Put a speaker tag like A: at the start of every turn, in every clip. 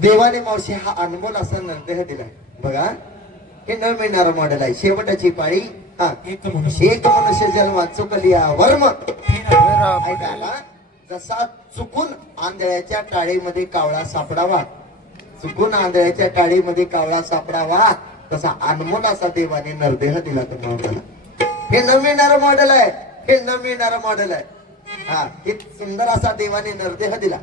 A: देवाने मावशी हा अनमोल असा नरदेह दिलाय. बघा हे न मिळणार मॉडेल आहे. शेवटाची पाळी हा
B: एक मनुष्य
A: जन्मा मनुष्य चुकलिया वर्म. ऐकायला जसा चुकून आंधळ्याच्या टाळीमध्ये कावळा सापडावा चुकून आंधळ्याच्या टाळीमध्ये कावळा सापडावा तसा अनमोल असा देवाने नरदेह दिला तुम्हाला हे न मिळणार मॉडेल आहे. हे न मिळणार मॉडेल आहे. हा हे सुंदर असा देवाने नरदेह दिला.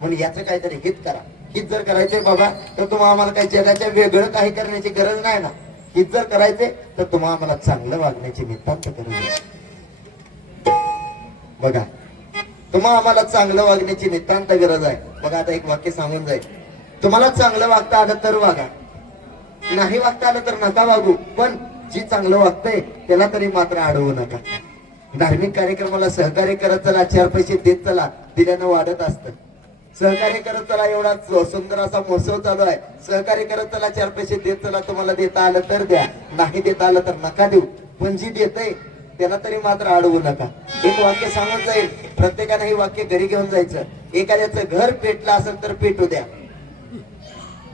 A: म्हणून याचं काहीतरी हित करा. हित जर करायचे बाबा तर तुम्हाला आम्हाला काही जगाच्या वेगळं काही करण्याची गरज नाही ना. हित जर करायचे तर तुम्हाला आम्हाला चांगलं वागण्याची नितांत गरज आहे. बघा तुम्हाला आम्हाला चांगलं वागण्याची नितांत गरज आहे. बघा आता एक वाक्य सांगून जाईल. तुम्हाला चांगलं वागता आलं तर वागा. नाही वागता आलं तर नका वागू. पण जी चांगलं वागतंय त्याला तरी मात्र अडवू नका. धार्मिक कार्यक्रमाला सहकार्य करत चला चार पैसे देत चला दिल्यानं वाढत असतं. सहकार्य करत चला एवढा सुंदर असा महोत्सव चालू आहे. सहकार्य करत चला चार पैसे देत चला तुम्हाला देता आलं तर द्या. नाही देता आलं तर नका देऊ. पण जी देतय त्याला तरी मात्र अडवू नका. एक वाक्य सांगून जाईल. प्रत्येकाने हे वाक्य घरी घेऊन जायचं. एखाद्याचं घर पेटलं असेल तर पेटू द्या.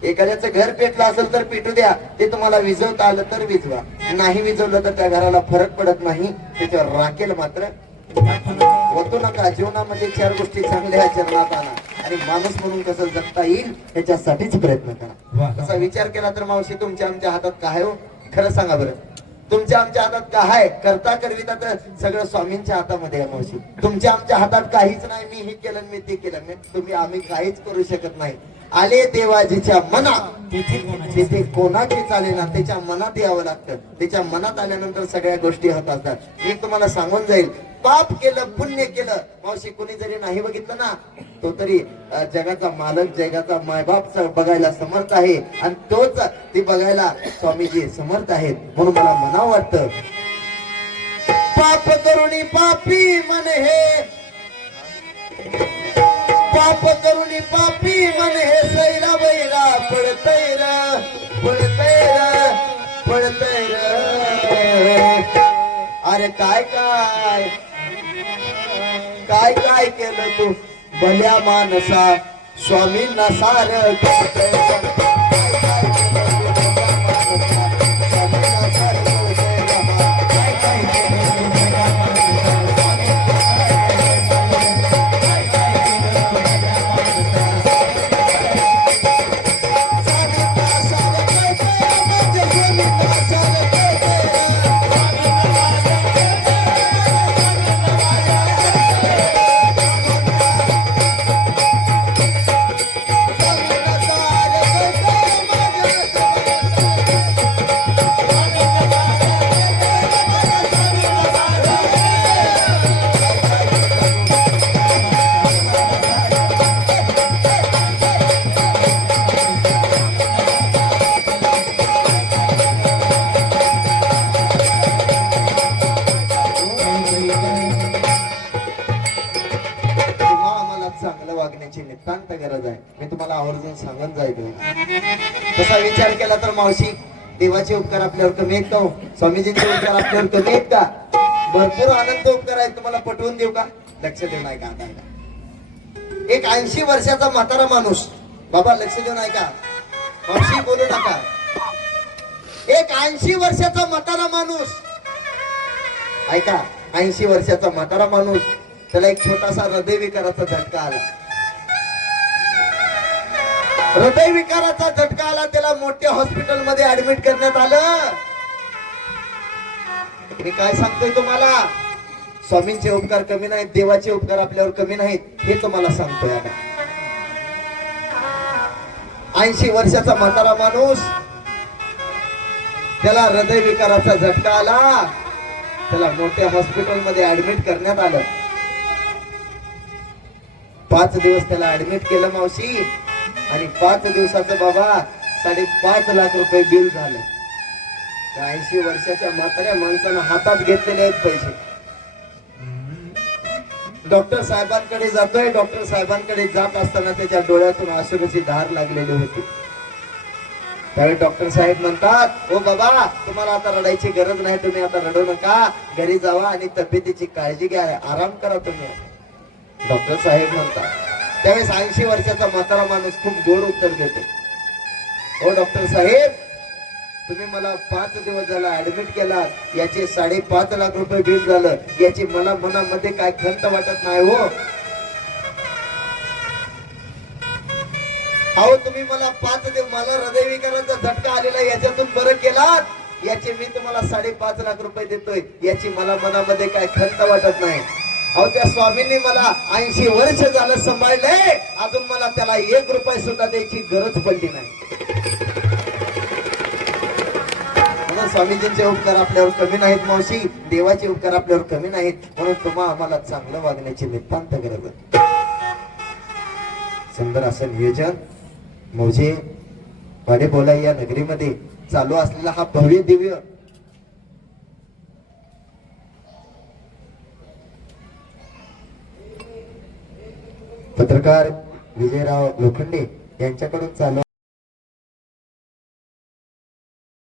A: एखाद्याचं घर पेटलं असेल तर पेटू द्या. ते तुम्हाला विजवता आलं तर विजवा. नाही विजवलं तर त्या घराला फरक पडत नाही. त्याच्यावर राखेल मात्र. होतो नका. जीवनामध्ये चार गोष्टी चांगल्या जन्मात आणा. आणि माणूस म्हणून कसं जगता येईल याच्यासाठीच प्रयत्न करा. तसा विचार केला तर मावशी तुमच्या आमच्या हातात काय हो? खरं सांगा बरं. तुमच्या आमच्या हातात काय करता करविता तर सगळं स्वामींच्या हातामध्ये आहे मावशी. तुमच्या आमच्या हातात काहीच नाही मी हे केलं मी ते केलं. मी तुम्ही आम्ही काहीच करू शकत नाही. आले देवाजीच्या मना
B: तिथे कोणाची?
A: कोणाची चालेना त्याच्या मनात यावं लागतं. त्याच्या मनात आल्यानंतर सगळ्या गोष्टी होत असतात. मी तुम्हाला सांगून जाईल पाप केलं पुण्य केलं. मावशी कोणी जरी नाही बघितलं ना तो तरी जगाचा मालक जगाचा मायबाप बघायला समर्थ आहे. आणि तोच ती बघायला स्वामीजी समर्थ आहेत. म्हणून मला मना वाटत पाप करुणी पापी मन हे. पाप करुणी पापी मन हे सैरा बैरा पडतय र पडतय र पडतय र. अरे काय काय? काय काय केलं तू? भल्या मानसा स्वामींना सार नितांत गरज आहे. मी तुम्हाला आवर्जून सांगून जाईल तसा विचार केला तर मावशी देवाचे उपकार आपल्यावर कमी आहेत का हो? स्वामीजींचे उपकार आपल्यावर कमी आहेत का? भरपूर आनंद उपकार आहेत. तुम्हाला पटवून देऊ का? लक्ष देऊन नाही आता. ऐका. एक ऐंशी वर्षाचा म्हातारा माणूस. बाबा लक्ष देऊन ऐका मावशी बोलू नका. एक ऐंशी वर्षाचा म्हातारा माणूस. ऐका ऐंशी वर्षाचा म्हातारा माणूस. त्याला एक छोटासा हृदयविकाराचा झटका आला. हृदय विकाराचा झटका आला त्याला मोठ्या हॉस्पिटलमध्ये ऍडमिट करण्यात आलं. मी काय सांगतोय तुम्हाला? स्वामींचे उपकार कमी नाहीत देवाचे उपकार आपल्यावर कमी नाहीत हे तुम्हाला सांगतोय आता ऐंशी वर्षाचा म्हातारा माणूस त्याला हृदय विकाराचा झटका आला त्याला मोठ्या हॉस्पिटलमध्ये ऍडमिट करण्यात आलं. पाच दिवस त्याला ऍडमिट केलं मावशी. आणि पाच दिवसाचं बाबा साडेपाच लाख रुपये बिल झालं. त्या ऐंशी वर्षाच्या म्हाताऱ्या माणसानं हातात घेतलेले आहेत पैसे. डॉक्टर साहेबांकडे जातोय डॉक्टर साहेबांकडे जात असताना त्याच्या डोळ्यातून आसुराची धार लागलेली होती. त्यावेळी डॉक्टर साहेब म्हणतात हो बाबा तुम्हाला आता रडायची गरज नाही तुम्ही आता रडू नका. घरी जावा आणि तब्येतीची काळजी घ्या आराम करा तुम्ही. डॉक्टर साहेब म्हणतात त्यावेळेस ऐंशी वर्षाचा म्हातारा माणूस खूप गोड उत्तर देतो. हो डॉक्टर साहेब तुम्ही मला पाच दिवस झाला ऍडमिट केला याचे साडेपाच लाख रुपये बिल झालं याची मला मनामध्ये काय खंत वाटत नाही हो. अहो तुम्ही मला पाच दिवस मला हृदयविकाराचा झटका आलेला याच्यातून बरं केलात? याचे मी तुम्हाला साडेपाच लाख रुपये देतोय याची मला मनामध्ये काय खंत वाटत नाही. अहो त्या स्वामींनी मला ऐंशी वर्ष झालं सांभाळलंय. अजून मला त्याला एक रुपये सुद्धा द्यायची गरज पडली नाही. म्हणून स्वामीजींचे उपकार आपल्यावर कमी नाहीत मावशी. देवाचे उपकार आपल्यावर कमी नाहीत. म्हणून तुम्हा आम्हाला चांगलं वागण्याची नितांत गरज सुंदर असं नियोजन. मौजे वाडे बोला या नगरीमध्ये चालू असलेला हा भव्य दिव्य पत्रकार विजयराव लोखंडे यांच्याकडून चालू